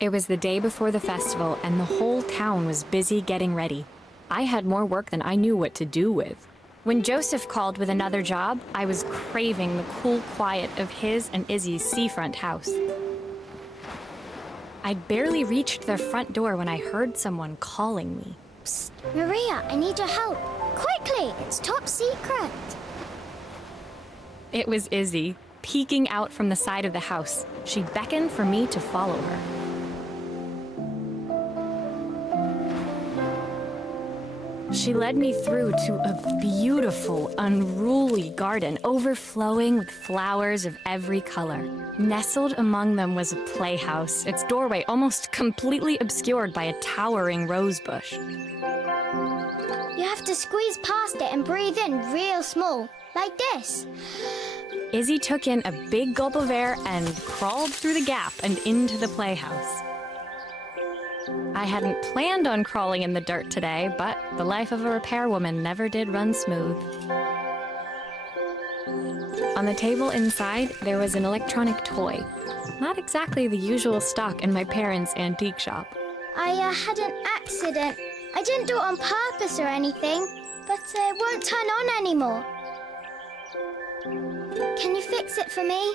It was the day before the festival, and the whole town was busy getting ready. I had more work than I knew what to do with. When Joseph called with another job, I was craving the cool quiet of his and Izzy's seafront house. I'd barely reached their front door when I heard someone calling me. Psst, Maria, I need your help. Quickly, it's top secret. It was Izzy, peeking out from the side of the house. She beckoned for me to follow her. She led me through to a beautiful, unruly garden overflowing with flowers of every color. Nestled among them was a playhouse, its doorway almost completely obscured by a towering rose bush. You have to squeeze past it and breathe in real small, like this. Izzy took in a big gulp of air and crawled through the gap and into the playhouse. I hadn't planned on crawling in the dirt today, but the life of a repairwoman never did run smooth. On the table inside, there was an electronic toy. Not exactly the usual stock in my parents' antique shop. I had an accident. I didn't do it on purpose or anything, but it won't turn on anymore. Can you fix it for me?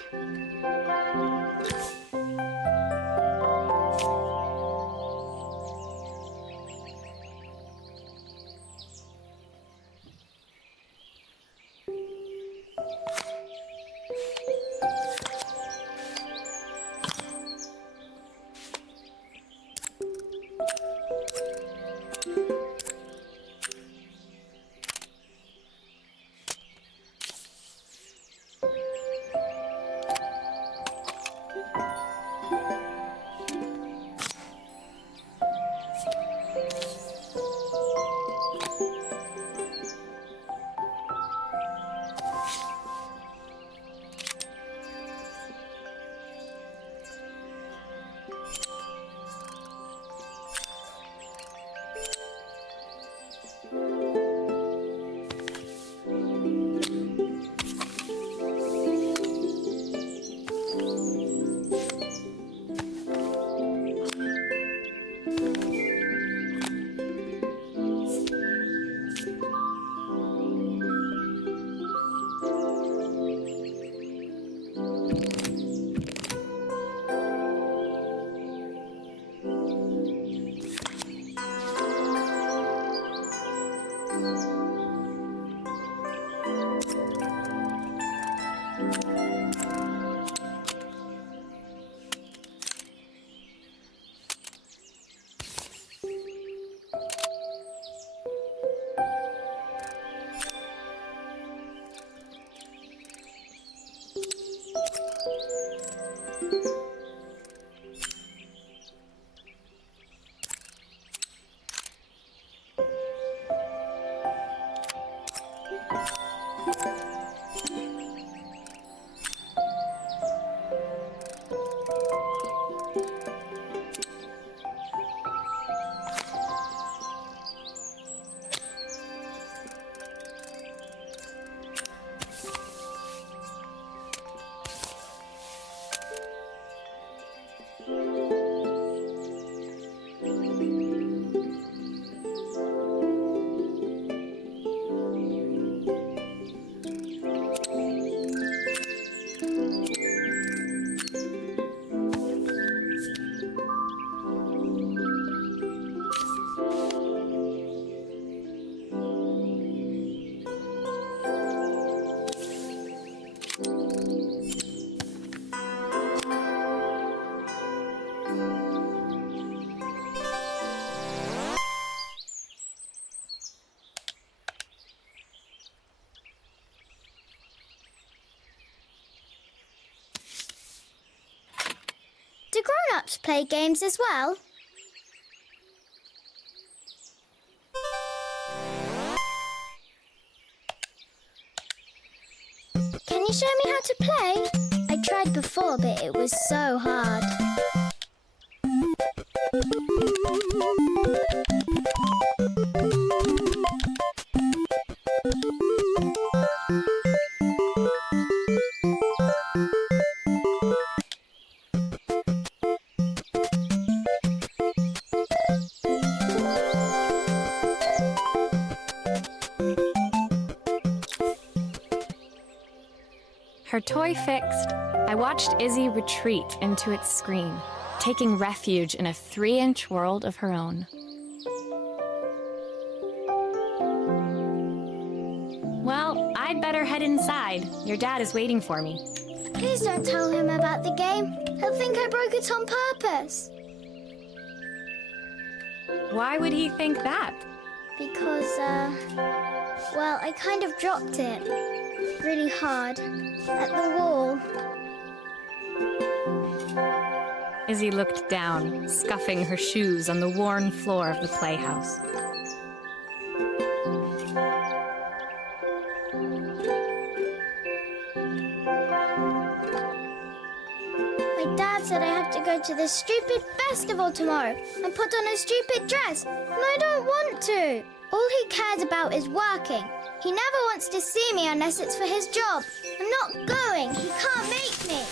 Do grown-ups play games as well? Can you show me how to play? I tried before, but it was so hard. her toy fixed, I watched Izzy retreat into its screen, taking refuge in a 3-inch world of her own. Well, I'd better head inside. Your dad is waiting for me. Please don't tell him about the game. He'll think I broke it on purpose. Why would he think that? Because, well, I kind of dropped it really hard at the wall. Izzy looked down, scuffing her shoes on the worn floor of the playhouse. My dad said I have to go to this stupid festival tomorrow and put on a stupid dress, and I don't want to. All he cares about is working. He never wants to see me unless it's for his job. I'm not going. He can't make me.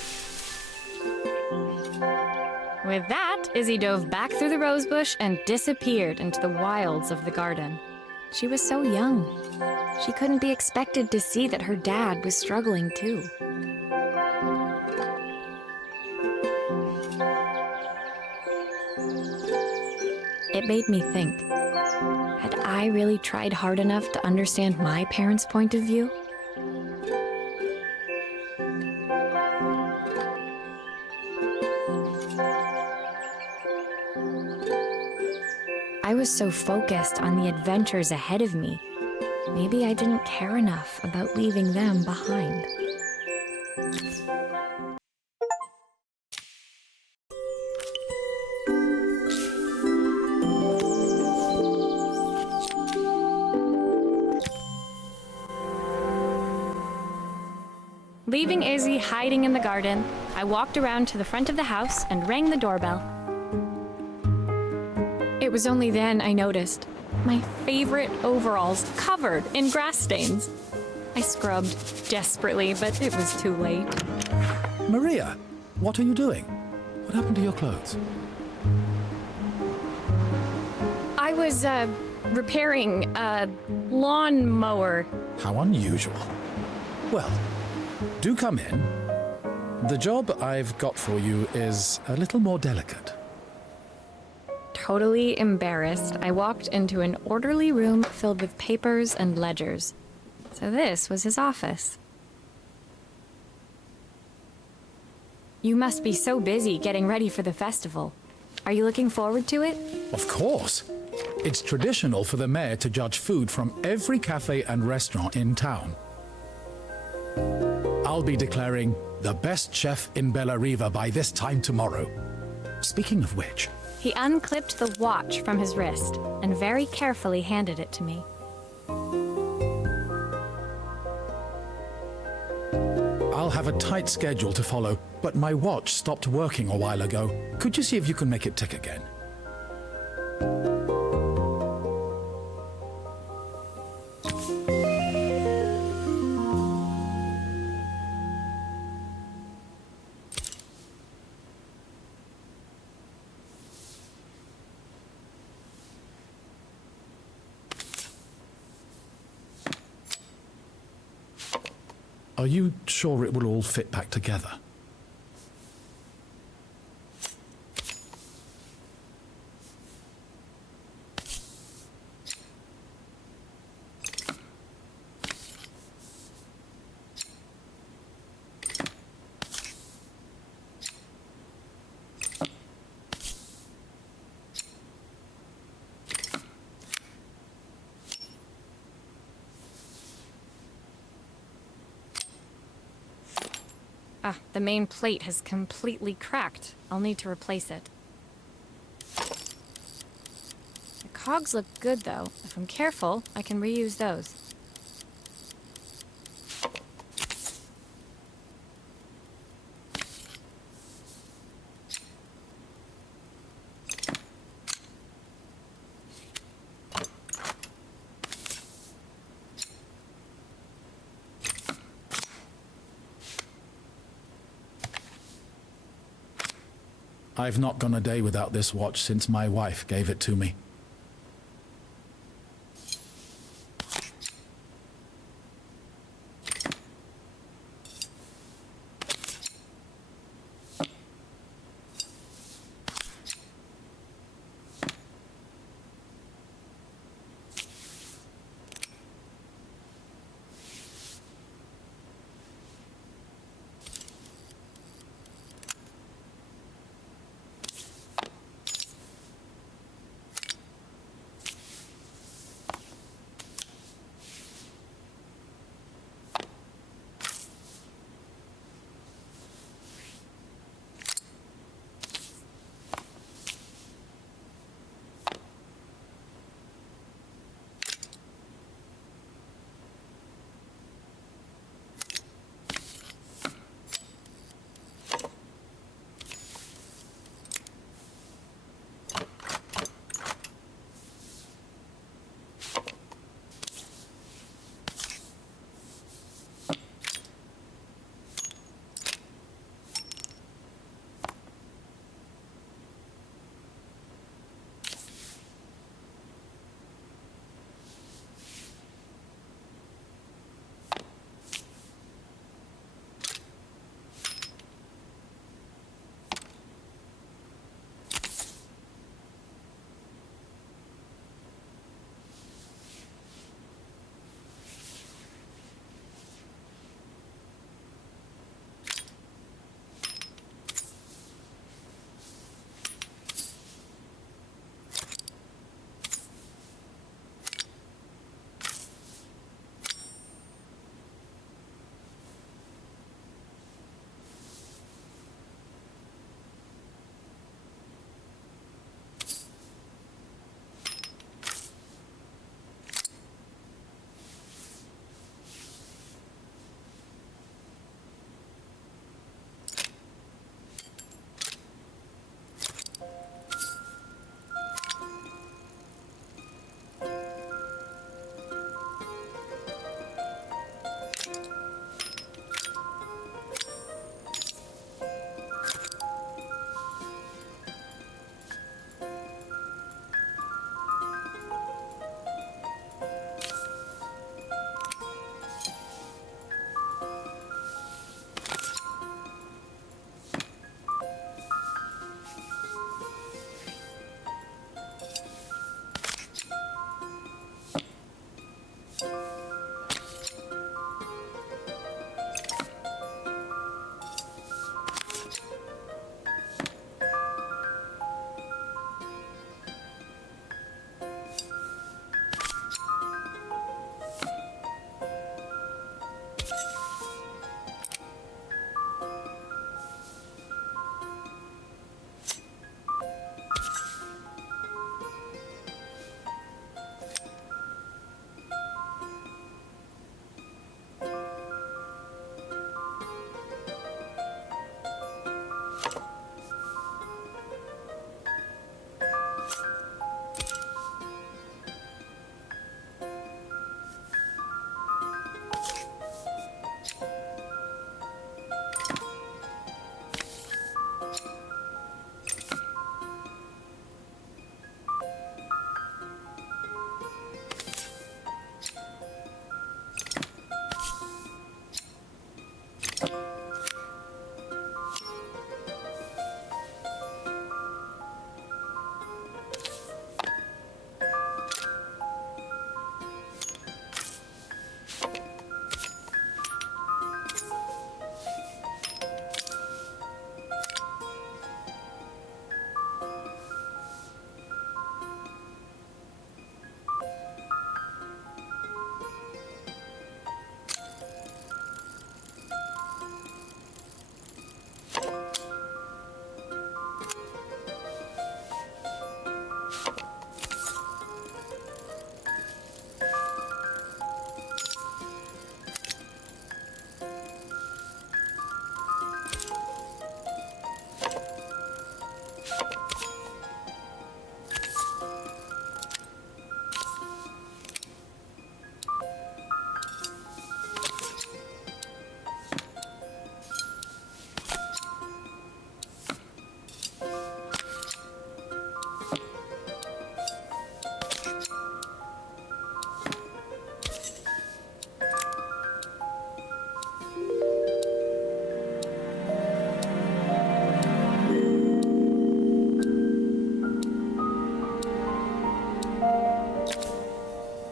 With that, Izzy dove back through the rosebush and disappeared into the wilds of the garden. She was so young. She couldn't be expected to see that her dad was struggling too. It made me think, had I really tried hard enough to understand my parents' point of view? I was so focused on the adventures ahead of me. Maybe I didn't care enough about leaving them behind. Leaving Izzy hiding in the garden, I walked around to the front of the house and rang the doorbell. It was only then I noticed my favorite overalls covered in grass stains. I scrubbed desperately, but it was too late. Maria, what are you doing? What happened to your clothes? I was, repairing a lawnmower. How unusual. Well, do come in. The job I've got for you is a little more delicate. Totally embarrassed, I walked into an orderly room filled with papers and ledgers. So this was his office. You must be so busy getting ready for the festival. Are you looking forward to it? Of course. It's traditional for the mayor to judge food from every cafe and restaurant in town. I'll be declaring the best chef in Bella Riva by this time tomorrow. Speaking of which... He unclipped the watch from his wrist and very carefully handed it to me. I'll have a tight schedule to follow, but my watch stopped working a while ago. Could you see if you can make it tick again? Are you sure it will all fit back together? Ah, the main plate has completely cracked. I'll need to replace it. The cogs look good, though. If I'm careful, I can reuse those. I've not gone a day without this watch since my wife gave it to me.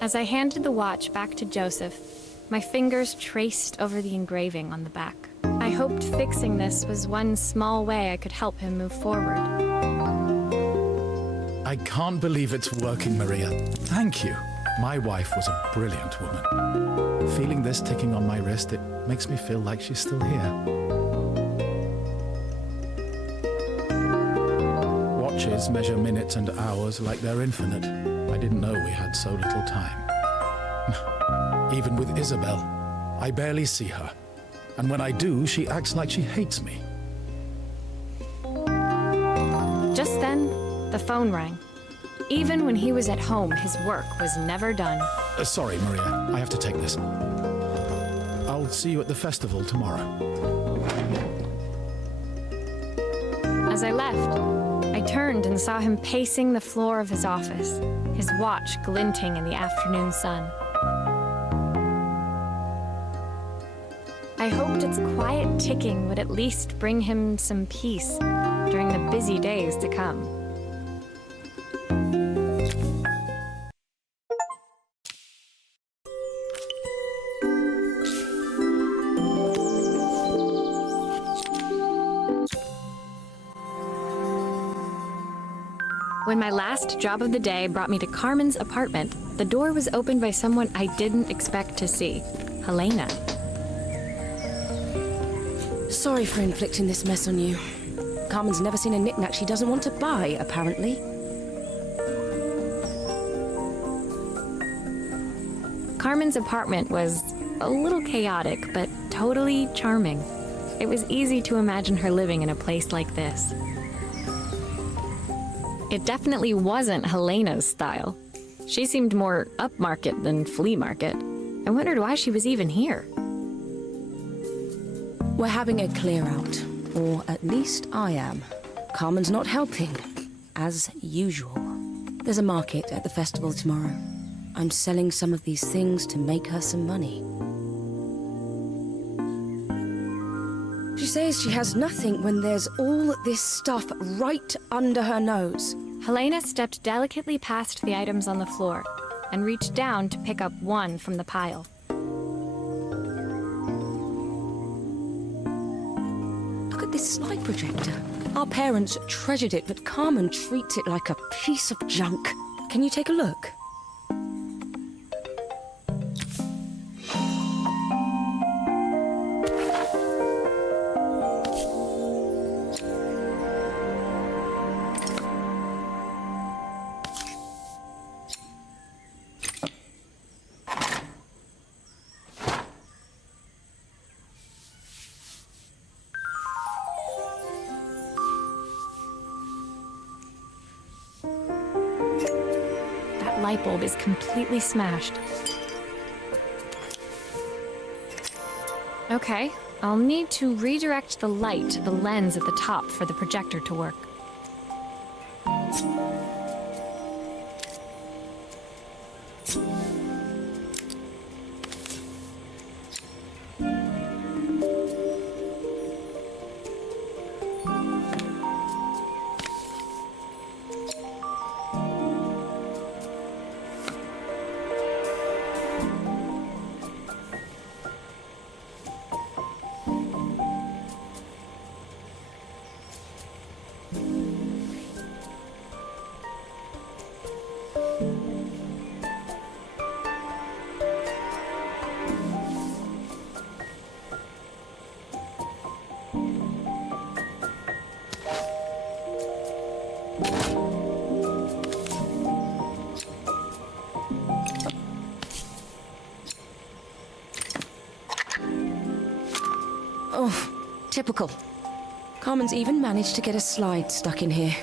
As I handed the watch back to Joseph, my fingers traced over the engraving on the back. I hoped fixing this was one small way I could help him move forward. I can't believe it's working, Maria. Thank you. My wife was a brilliant woman. Feeling this ticking on my wrist, it makes me feel like she's still here. Watches measure minutes and hours like they're infinite. I didn't know we had so little time. Even with Isabel, I barely see her. And when I do, she acts like she hates me. Just then, the phone rang. Even when he was at home, his work was never done. Sorry, Maria. I have to take this. I'll see you at the festival tomorrow. As I left, I turned and saw him pacing the floor of his office, his watch glinting in the afternoon sun. I hoped its quiet ticking would at least bring him some peace during the busy days to come. When my last job of the day brought me to Carmen's apartment, the door was opened by someone I didn't expect to see, Helena. Sorry for inflicting this mess on you. Carmen's never seen a knick-knack she doesn't want to buy, apparently. Carmen's apartment was a little chaotic, but totally charming. It was easy to imagine her living in a place like this. It definitely wasn't Helena's style. She seemed more upmarket than flea market. I wondered why she was even here. We're having a clear out, or at least I am. Carmen's not helping, as usual. There's a market at the festival tomorrow. I'm selling some of these things to make her some money. She says she has nothing when there's all this stuff right under her nose. Helena stepped delicately past the items on the floor and reached down to pick up one from the pile. Look at this slide projector. Our parents treasured it, but Carmen treats it like a piece of junk. Can you take a look? Light bulb is completely smashed. Okay, I'll need to redirect the light to the lens at the top for the projector to work. Oh, typical. Carmen's even managed to get a slide stuck in here.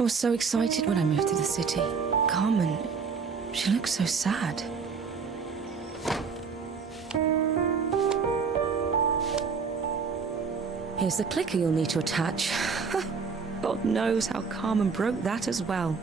I was so excited when I moved to the city. Carmen, she looks so sad. Here's the clicker you'll need to attach. God knows how Carmen broke that as well.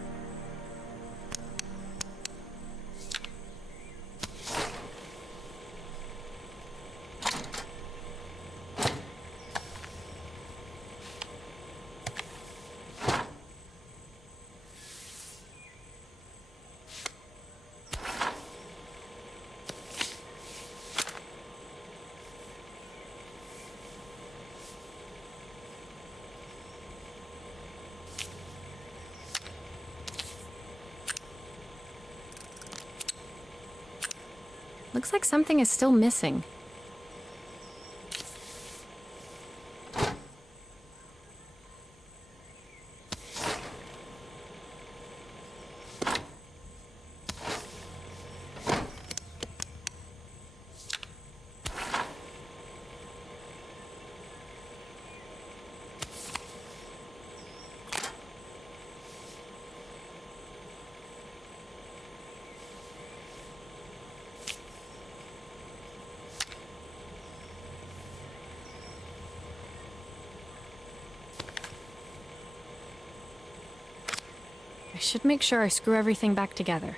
Looks like something is still missing. I should make sure I screw everything back together.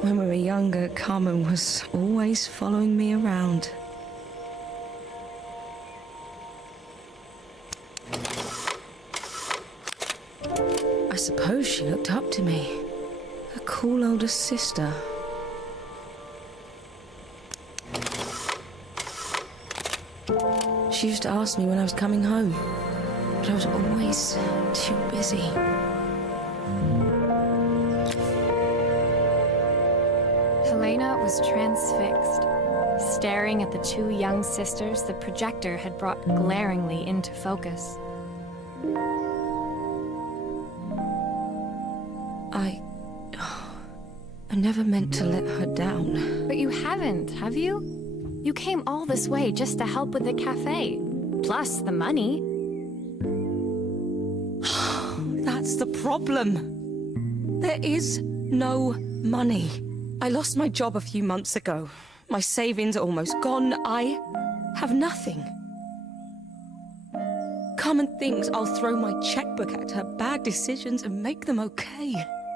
When we were younger, Carmen was always following me around. I suppose she looked up to me. A cool older sister. She used to ask me when I was coming home, but I was always too busy. Helena was transfixed, staring at the two young sisters the projector had brought glaringly into focus. I never meant to let her down. But you haven't, have you? You came all this way just to help with the cafe, plus the money. That's the problem. There is no money. I lost my job a few months ago. My savings are almost gone. I have nothing. Carmen thinks I'll throw my checkbook at her bad decisions and make them okay.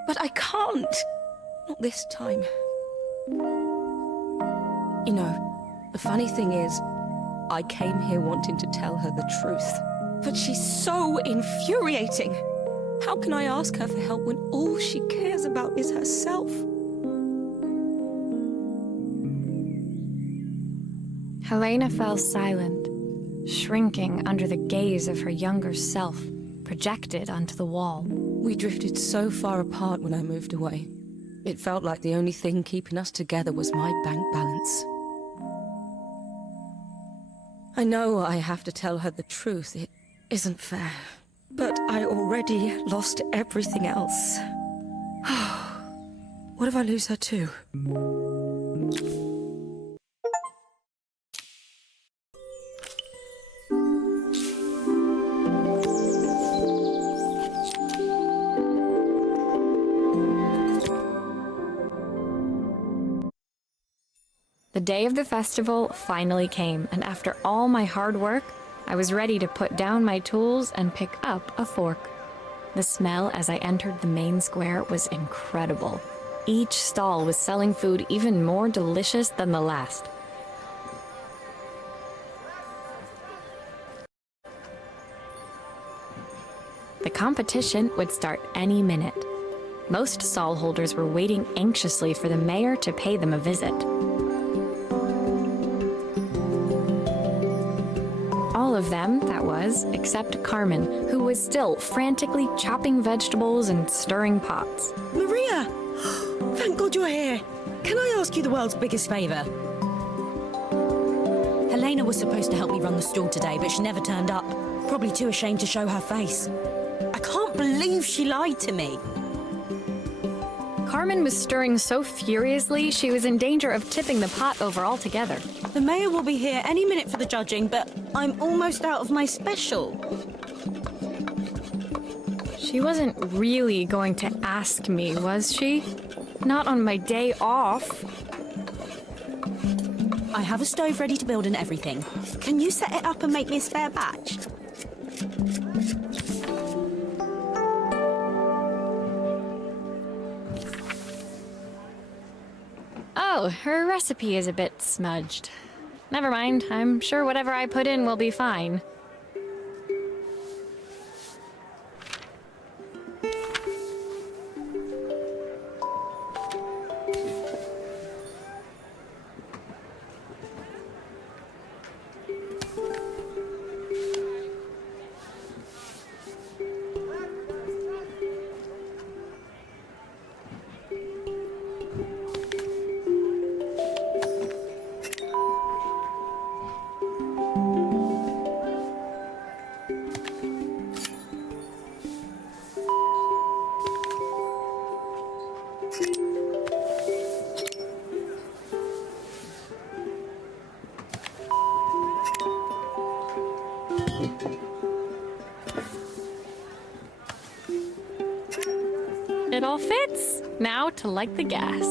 But I can't. Not this time. You know, the funny thing is, I came here wanting to tell her the truth. But she's so infuriating. How can I ask her for help when all she cares about is herself? Helena fell silent, shrinking under the gaze of her younger self, projected onto the wall. We drifted so far apart when I moved away. It felt like the only thing keeping us together was my bank balance. I know I have to tell her the truth. It isn't fair. But I already lost everything else. What if I lose her too? day of the festival finally came, and after all my hard work, I was ready to put down my tools and pick up a fork. The smell as I entered the main square was incredible. Each stall was selling food even more delicious than the last. The competition would start any minute. Most stall holders were waiting anxiously for the mayor to pay them a visit. All of them, that was, except Carmen, who was still frantically chopping vegetables and stirring pots. Maria! Thank God you're here. Can I ask you the world's biggest favour? Helena was supposed to help me run the stall today, but she never turned up. Probably too ashamed to show her face. I can't believe she lied to me. Carmen was stirring so furiously she was in danger of tipping the pot over altogether. The mayor will be here any minute for the judging, but I'm almost out of my special. She wasn't really going to ask me, was she? Not on my day off. I have a stove ready to build and everything. Can you set it up and make me a spare batch? Oh, her recipe is a bit smudged. Never mind, I'm sure whatever I put in will be fine. It all fits. Now to light the gas.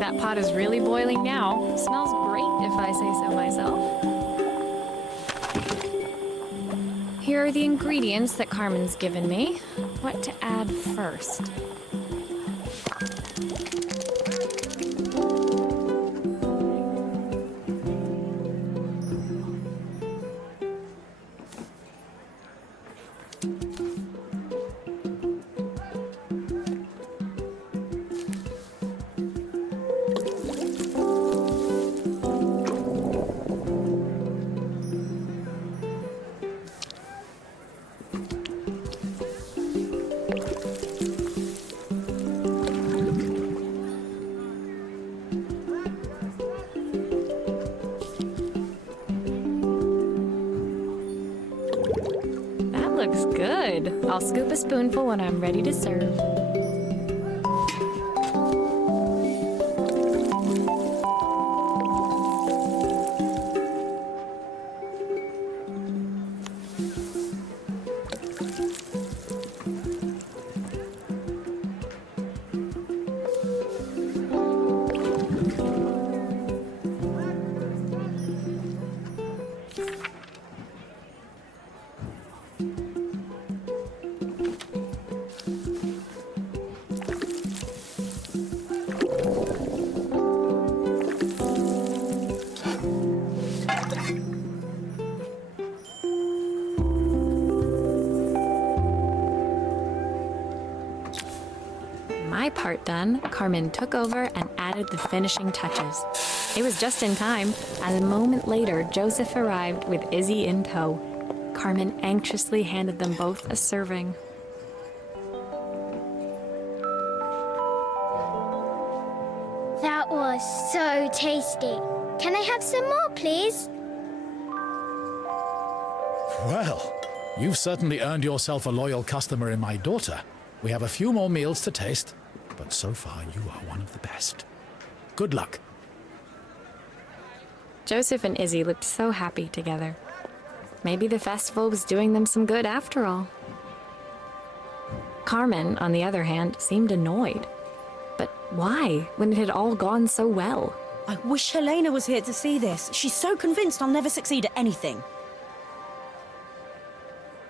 That pot is really boiling now. Smells great, if I say so myself. Here are the ingredients that Carmen's given me. What to add first? Looks good. I'll scoop a spoonful when I'm ready to serve. My part done, Carmen took over and added the finishing touches. It was just in time, and a moment later, Joseph arrived with Izzy in tow. Carmen anxiously handed them both a serving. That was so tasty. Can I have some more, please? Well, you've certainly earned yourself a loyal customer in my daughter. We have a few more meals to taste, but so far you are one of the best. Good luck. Joseph and Izzy looked so happy together. Maybe the festival was doing them some good after all. Carmen, on the other hand, seemed annoyed. But why, when it had all gone so well? I wish Helena was here to see this. She's so convinced I'll never succeed at anything.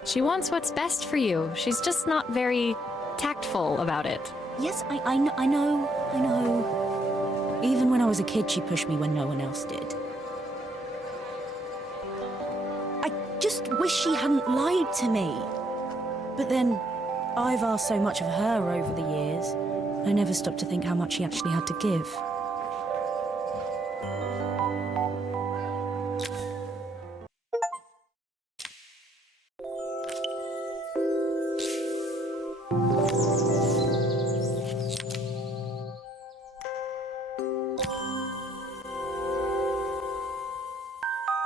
She wants what's best for you. She's just not very tactful about it. Yes, I know. Even when I was a kid, she pushed me when no one else did. I just wish she hadn't lied to me. But then, I've asked so much of her over the years. I never stopped to think how much she actually had to give.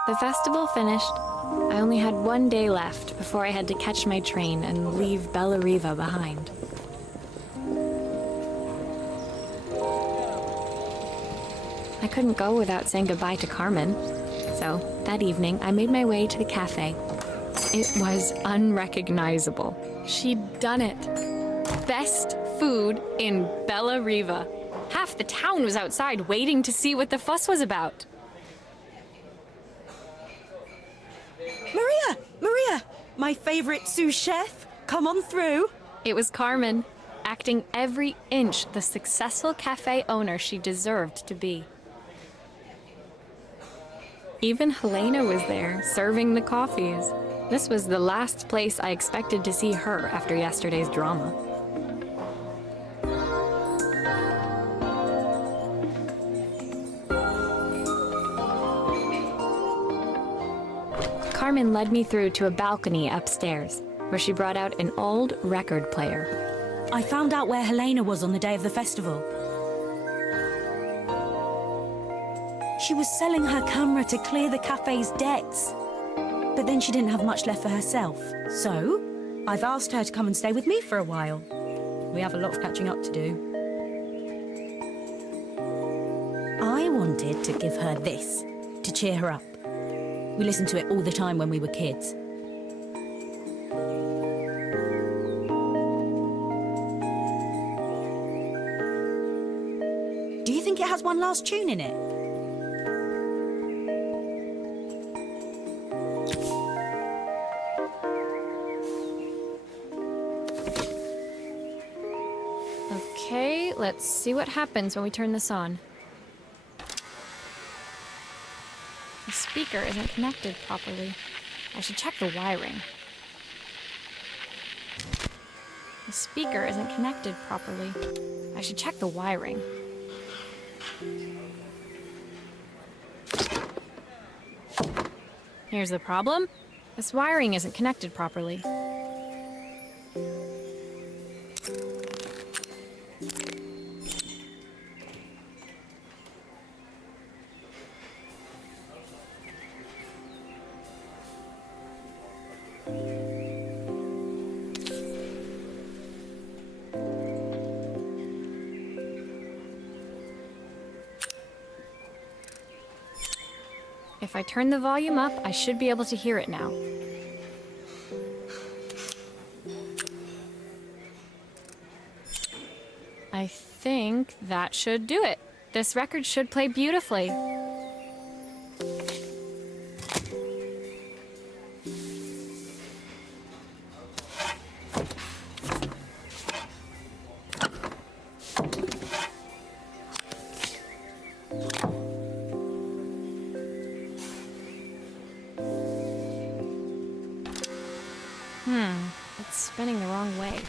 The festival finished. I only had one day left before I had to catch my train and leave Bella Riva behind. I couldn't go without saying goodbye to Carmen. So, that evening, I made my way to the cafe. It was unrecognizable. She'd done it. Best food in Bella Riva. Half the town was outside waiting to see what the fuss was about. Maria! My favorite sous chef. Come on through. It was Carmen, acting every inch the successful cafe owner she deserved to be. Even Helena was there, serving the coffees. This was the last place I expected to see her after yesterday's drama. Carmen led me through to a balcony upstairs, where she brought out an old record player. I found out where Helena was on the day of the festival. She was selling her camera to clear the cafe's debts. But then she didn't have much left for herself. So, I've asked her to come and stay with me for a while. We have a lot of catching up to do. I wanted to give her this, to cheer her up. We listened to it all the time when we were kids. Do you think it has one last tune in it? Okay, let's see what happens when we turn this on. The speaker isn't connected properly. I should check the wiring. The speaker isn't connected properly. I should check the wiring. Here's the problem. This wiring isn't connected properly. If I turn the volume up, I should be able to hear it now. I think that should do it. This record should play beautifully. It's spinning the wrong way.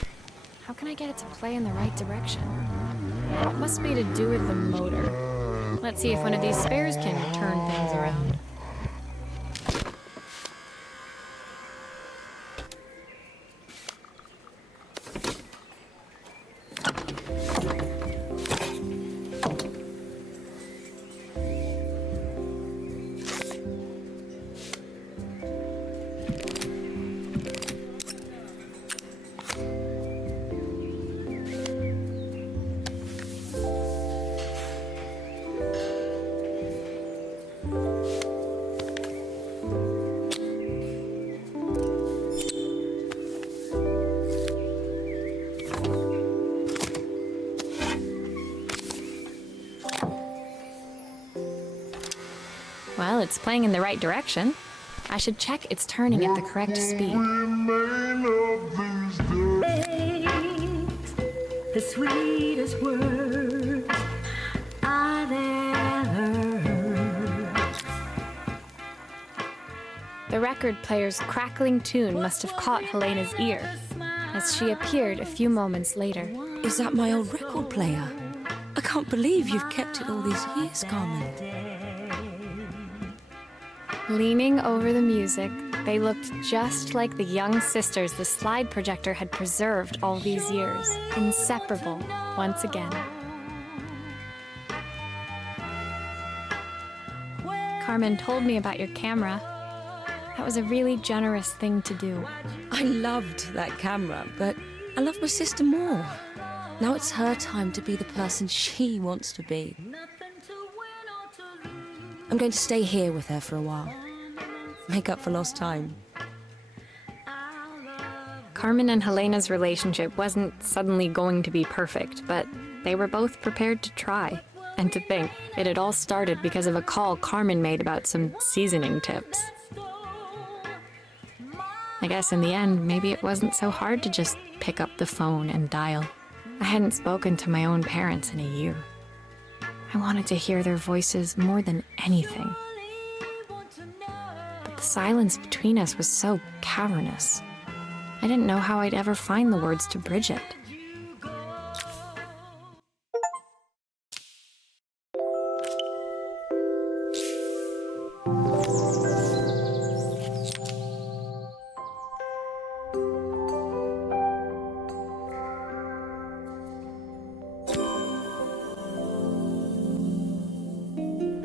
How can I get it to play in the right direction? It must be to do with the motor. Let's see if one of these spares can turn things around. Well, it's playing in the right direction. I should check it's turning at the correct speed. The sweetest words I've ever heard. The record player's crackling tune must have caught Helena's ear, as she appeared a few moments later. Is that my old record player? I can't believe you've kept it all these years, Carmen. Leaning over the music, they looked just like the young sisters the slide projector had preserved all these years, inseparable once again. Carmen told me about your camera. That was a really generous thing to do. I loved that camera, but I love my sister more. Now it's her time to be the person she wants to be. I'm going to stay here with her for a while. Make up for lost time. Carmen and Helena's relationship wasn't suddenly going to be perfect, but they were both prepared to try. And to think, it had all started because of a call Carmen made about some seasoning tips. I guess in the end, maybe it wasn't so hard to just pick up the phone and dial. I hadn't spoken to my own parents in a year. I wanted to hear their voices more than anything. But the silence between us was so cavernous. I didn't know how I'd ever find the words to bridge it.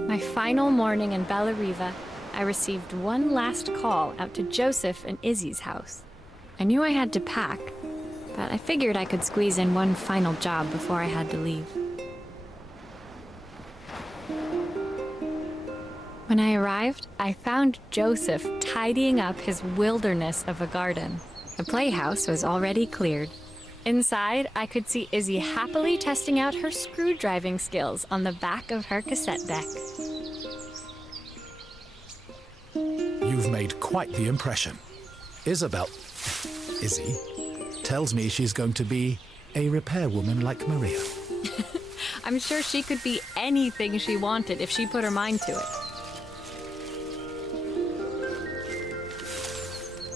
My final morning in Bella Riva, I received one last call out to Joseph and Izzy's house. I knew I had to pack, but I figured I could squeeze in one final job before I had to leave. When I arrived, I found Joseph tidying up his wilderness of a garden. The playhouse was already cleared. Inside, I could see Izzy happily testing out her screw-driving skills on the back of her cassette deck. You've made quite the impression. Izzy, tells me she's going to be a repairwoman like Maria. I'm sure she could be anything she wanted if she put her mind to it.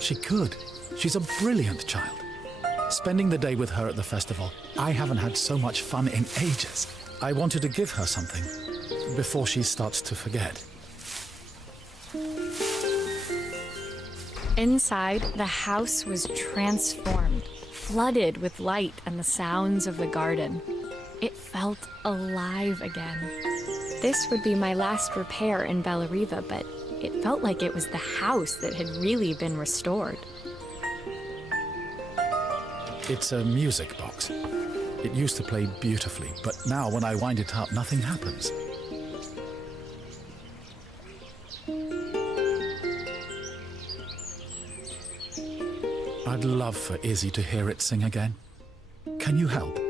She could. She's a brilliant child. Spending the day with her at the festival, I haven't had so much fun in ages. I wanted to give her something before she starts to forget. Inside, the house was transformed, flooded with light and the sounds of the garden. It felt alive again. This would be my last repair in Bella Riva, but it felt like it was the house that had really been restored. It's a music box. It used to play beautifully, but now when I wind it up, nothing happens. I'd love for Izzy to hear it sing again. Can you help?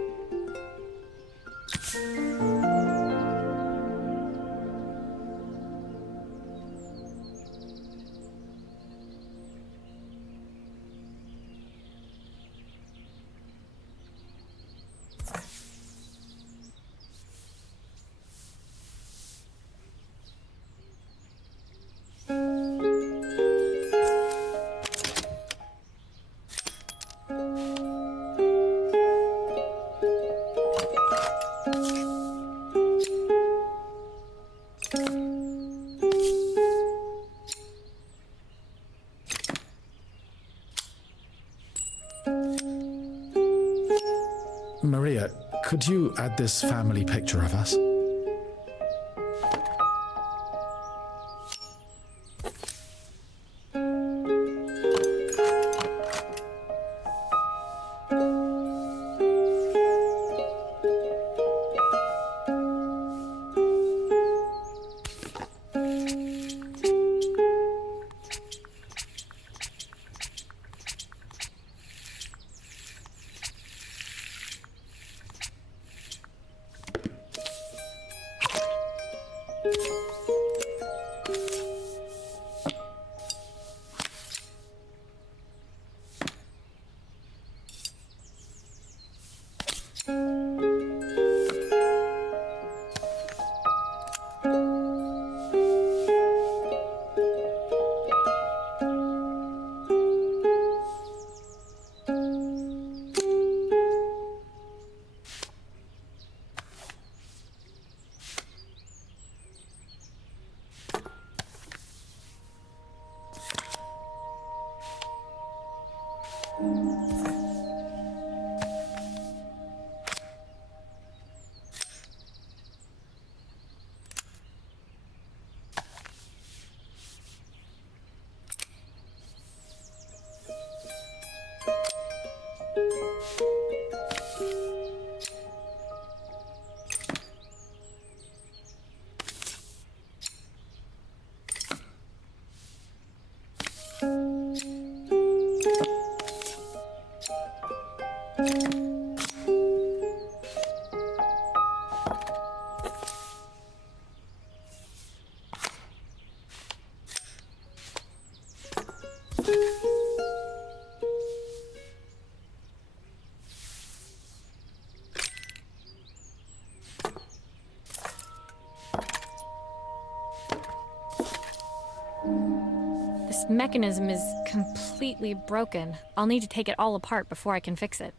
Could you add this family picture of us? This mechanism is completely broken. I'll need to take it all apart before I can fix it.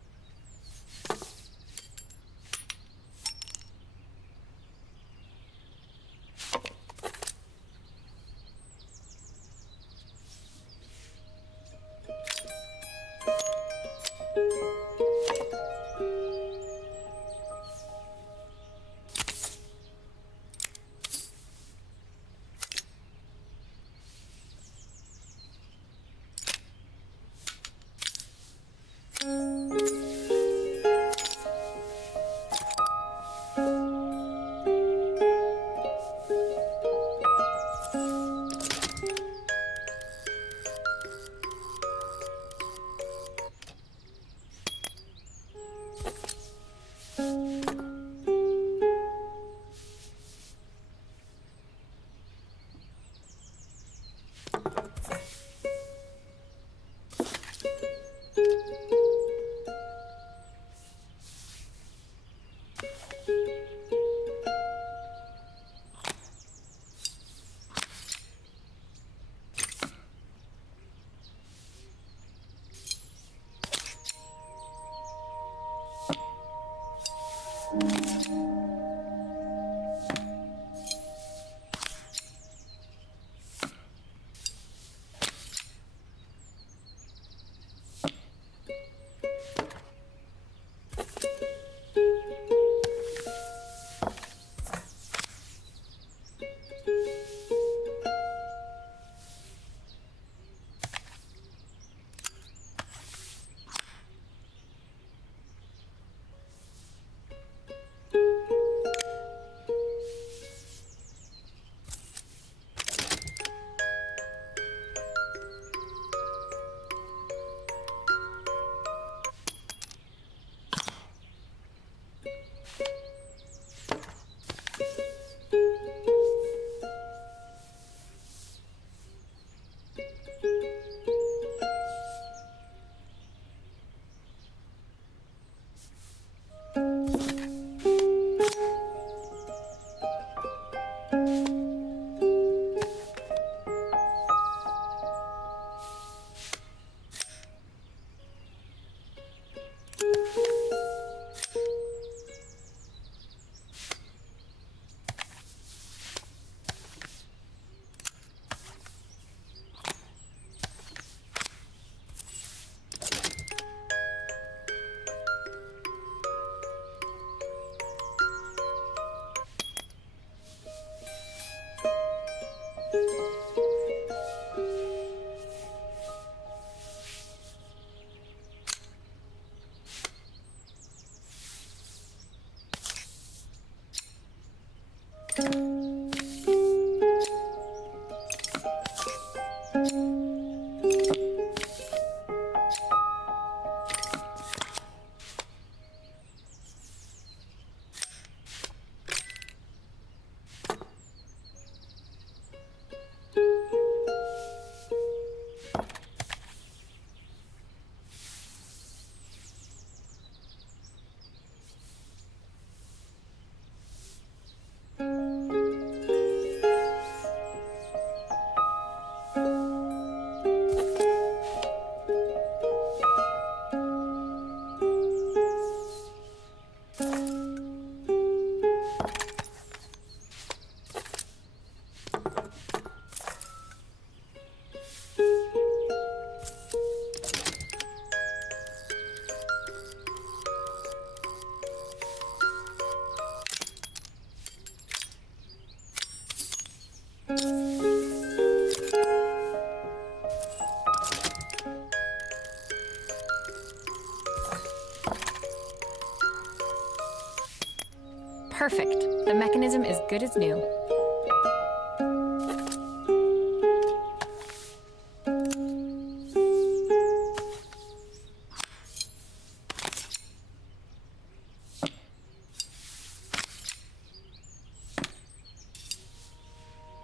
Perfect. The mechanism is good as new.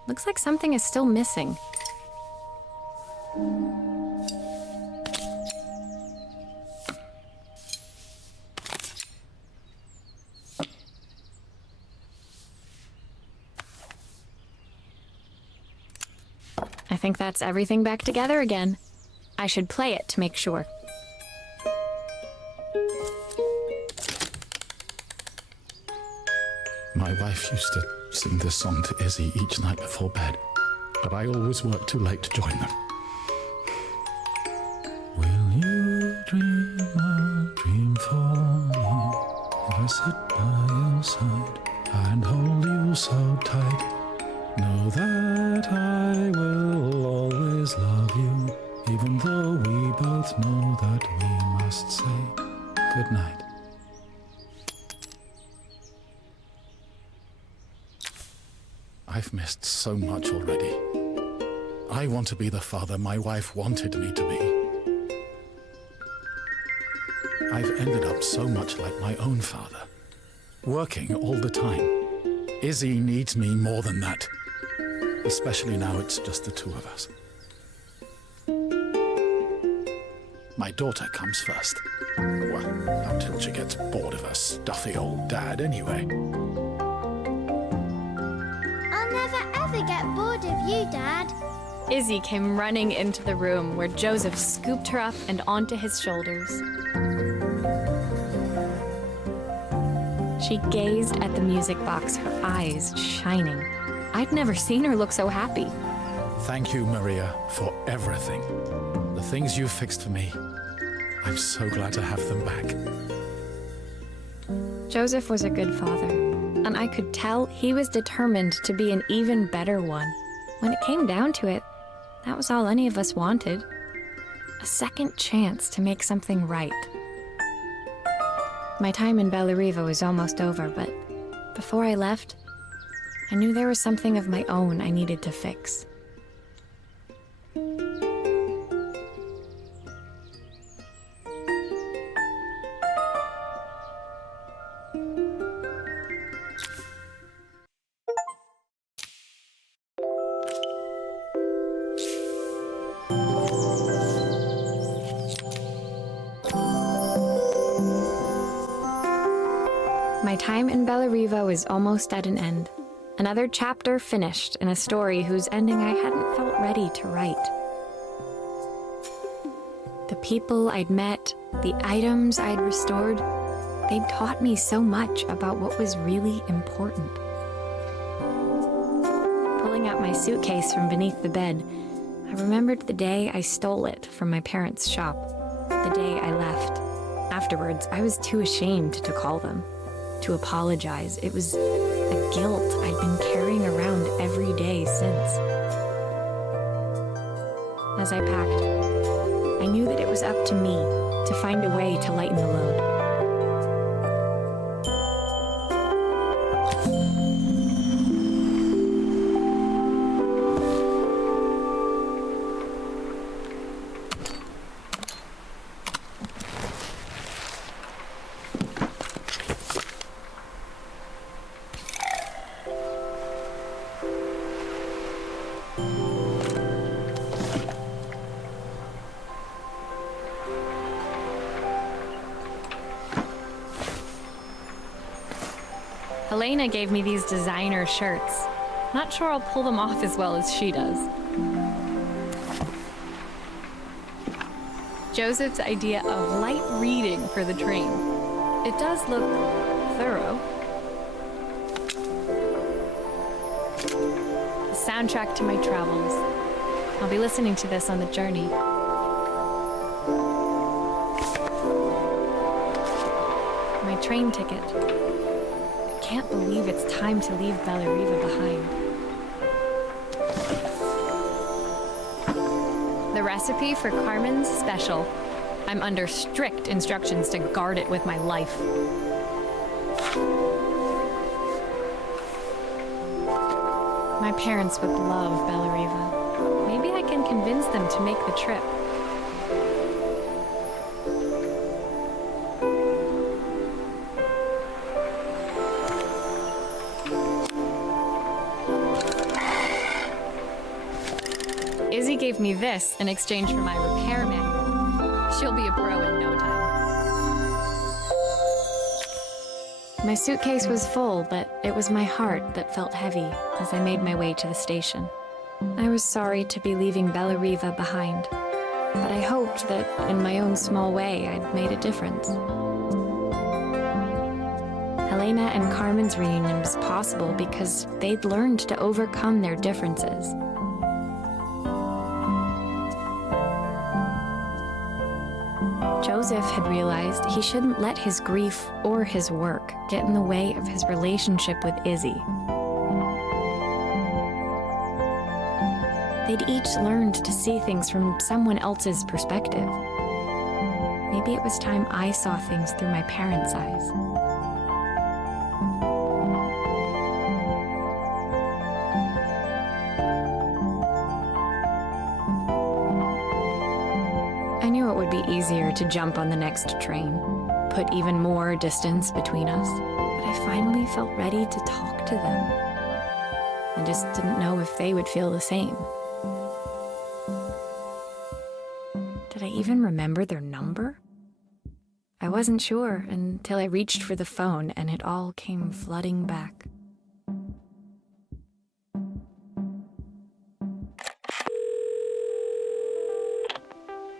Looks like something is still missing. I think that's everything back together again. I should play it to make sure. My wife used to sing this song to Izzy each night before bed, but I always worked too late to join them. Will you dream a dream for me? If I sit by your side and hold you so tight, know that I will always love you, even though we both know that we must say goodnight. I've missed so much already. I want to be the father my wife wanted me to be. I've ended up so much like my own father, working all the time. Izzy needs me more than that, especially now it's just the two of us. My daughter comes first. Well, until she gets bored of her stuffy old dad anyway. I'll never ever get bored of you, Dad. Izzy came running into the room where Joseph scooped her up and onto his shoulders. She gazed at the music box, her eyes shining. I'd never seen her look so happy. Thank you, Maria, for everything. The things you fixed for me. I'm so glad to have them back. Joseph was a good father, and I could tell he was determined to be an even better one. When it came down to it, that was all any of us wanted. A second chance to make something right. My time in Bellariva was almost over, but before I left, I knew there was something of my own I needed to fix. My time in Bellariva was almost at an end. Another chapter finished in a story whose ending I hadn't felt ready to write. The people I'd met, the items I'd restored, they'd taught me so much about what was really important. Pulling out my suitcase from beneath the bed, I remembered the day I stole it from my parents' shop, the day I left. Afterwards, I was too ashamed to call them, to apologize. It was a guilt I'd been carrying around every day since. As I packed, I knew that it was up to me to find a way to lighten the load. Helena gave me these designer shirts. Not sure I'll pull them off as well as she does. Joseph's idea of light reading for the train. It does look thorough. The soundtrack to my travels. I'll be listening to this on the journey. My train ticket. I can't believe it's time to leave Bellariva behind. The recipe for Carmen's special. I'm under strict instructions to guard it with my life. My parents would love Bellariva. Maybe I can convince them to make the trip. Izzy gave me this in exchange for my repair manual. She'll be a pro in no time. My suitcase was full, but it was my heart that felt heavy as I made my way to the station. I was sorry to be leaving Bellariva behind, but I hoped that in my own small way I'd made a difference. Helena and Carmen's reunion was possible because they'd learned to overcome their differences. Joseph had realized he shouldn't let his grief or his work get in the way of his relationship with Izzy. They'd each learned to see things from someone else's perspective. Maybe it was time I saw things through my parents' eyes. I knew it would be easier to jump on the next train, put even more distance between us, but I finally felt ready to talk to them. I just didn't know if they would feel the same. Did I even remember their number? I wasn't sure until I reached for the phone and it all came flooding back.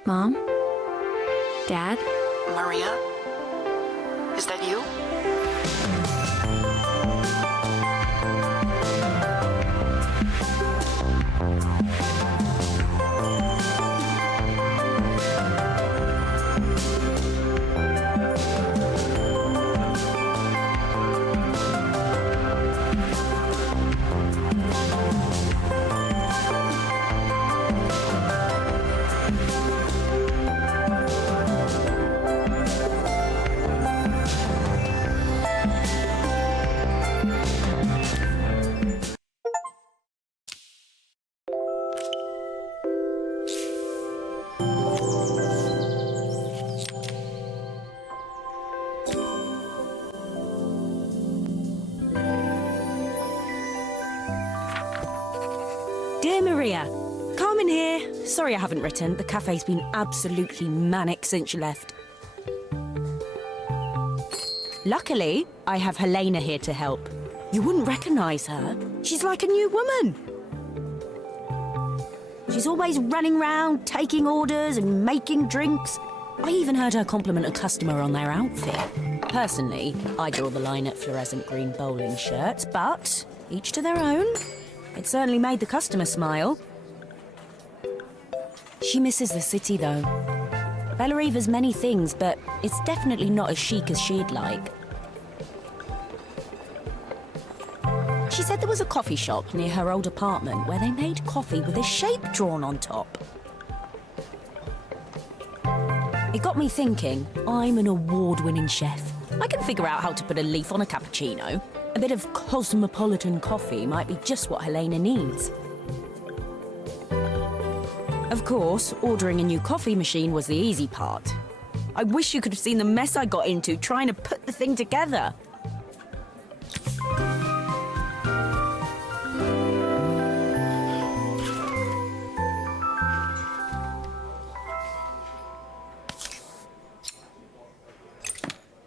Mom? Dad? Maria? Is that you? Dear Maria, Carmen here. Sorry I haven't written. The cafe's been absolutely manic since you left. Luckily, I have Helena here to help. You wouldn't recognise her. She's like a new woman. She's always running round, taking orders and making drinks. I even heard her compliment a customer on their outfit. Personally, I draw the line at fluorescent green bowling shirts, but each to their own. It certainly made the customer smile. She misses the city, though. Bellariva's many things, but it's definitely not as chic as she'd like. She said there was a coffee shop near her old apartment where they made coffee with a shape drawn on top. It got me thinking, I'm an award-winning chef. I can figure out how to put a leaf on a cappuccino. A bit of cosmopolitan coffee might be just what Helena needs. Of course, ordering a new coffee machine was the easy part. I wish you could have seen the mess I got into trying to put the thing together.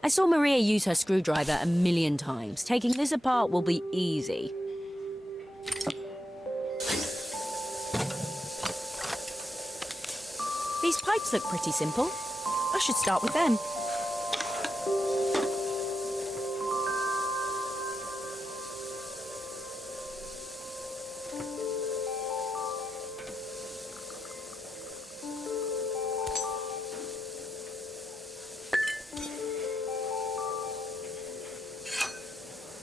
I saw Maria use her screwdriver a million times. Taking this apart will be easy. These pipes look pretty simple. I should start with them.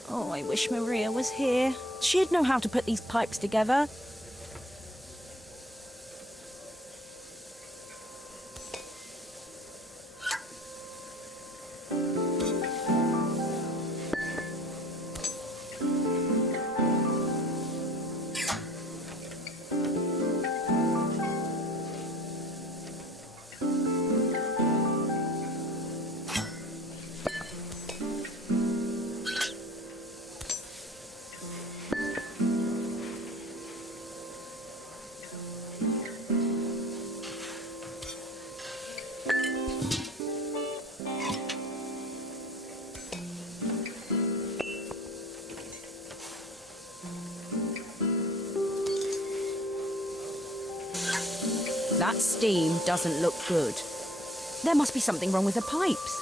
Oh, I wish Maria was here. She'd know how to put these pipes together. That steam doesn't look good. There must be something wrong with the pipes.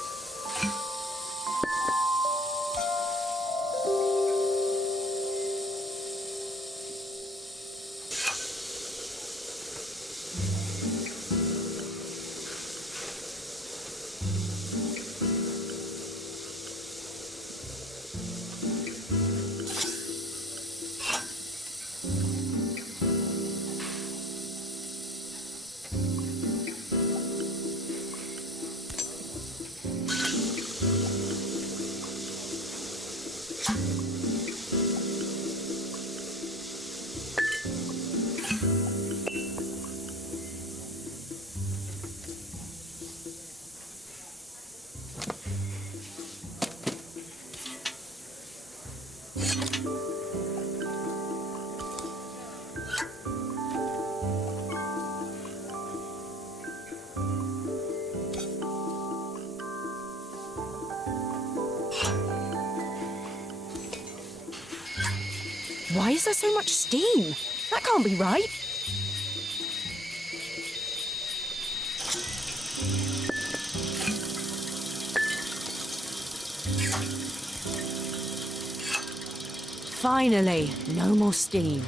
Why is there so much steam? That can't be right. Finally, no more steam.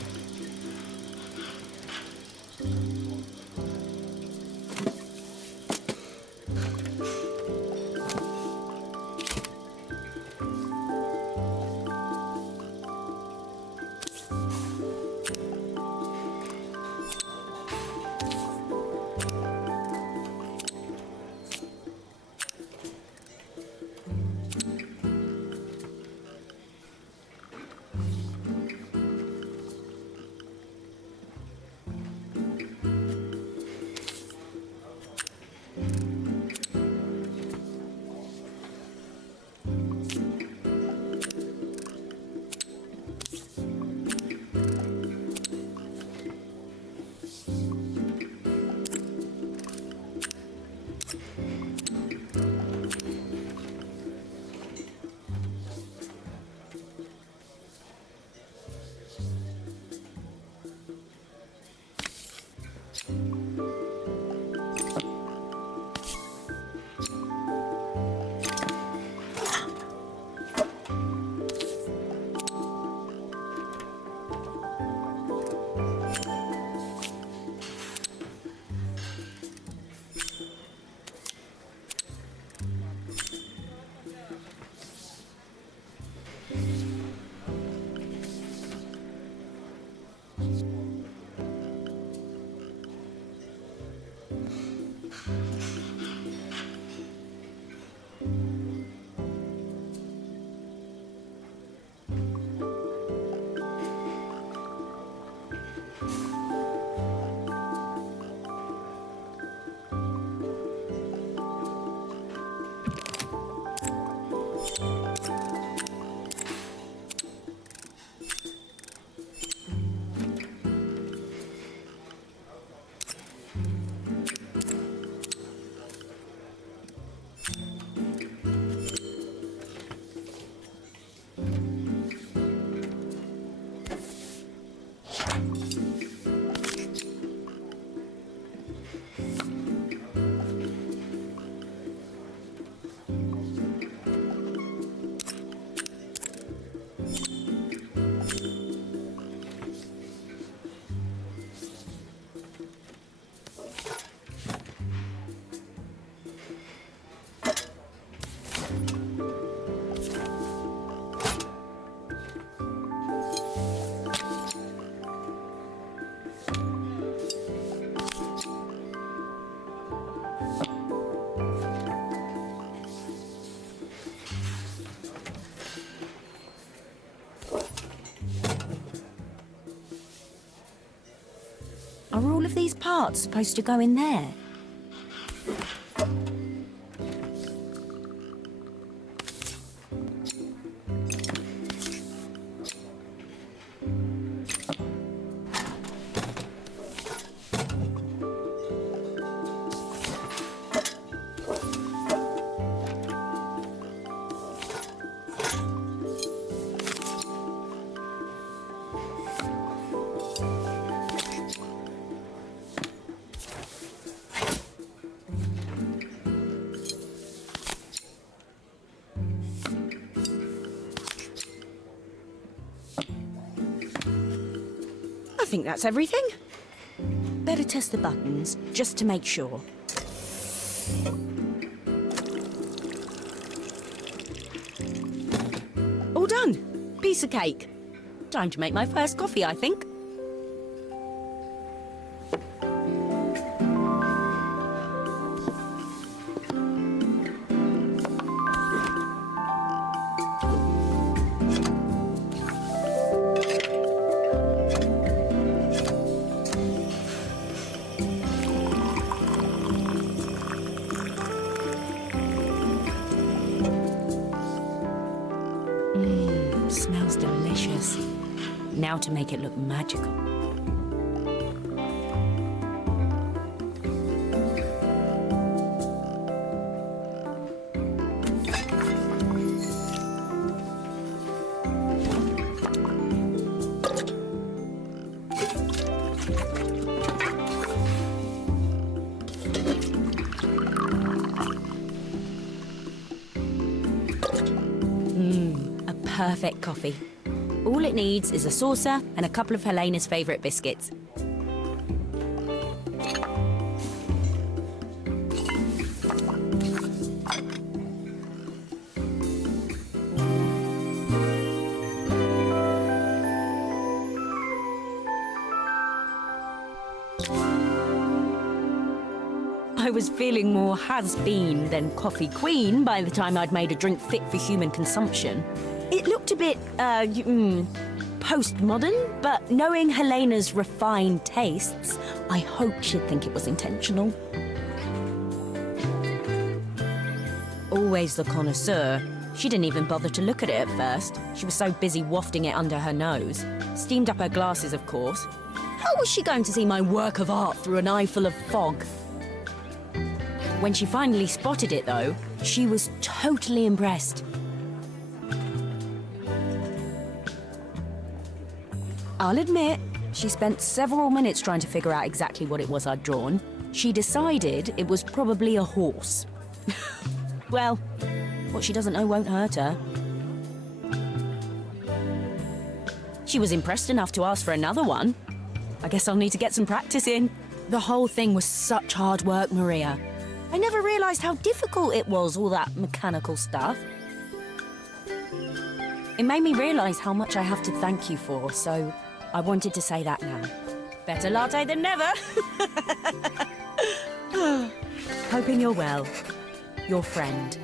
Are all of these parts supposed to go in there? I think that's everything. Better test the buttons, just to make sure. All done. Piece of cake. Time to make my first coffee, I think. Smells delicious. Now to make it look magical. Perfect coffee. All it needs is a saucer and a couple of Helena's favourite biscuits. I was feeling more has-been than coffee queen by the time I'd made a drink fit for human consumption. It looked a bit, postmodern, but knowing Helena's refined tastes, I hope she'd think it was intentional. Always the connoisseur, she didn't even bother to look at it at first. She was so busy wafting it under her nose. Steamed up her glasses, of course. How was she going to see my work of art through an eye full of fog? When she finally spotted it, though, she was totally impressed. I'll admit, she spent several minutes trying to figure out exactly what it was I'd drawn. She decided it was probably a horse. Well, what she doesn't know won't hurt her. She was impressed enough to ask for another one. I guess I'll need to get some practice in. The whole thing was such hard work, Maria. I never realised how difficult it was, all that mechanical stuff. It made me realise how much I have to thank you for, so I wanted to say that now. Better latte than never. Hoping you're well. Your friend.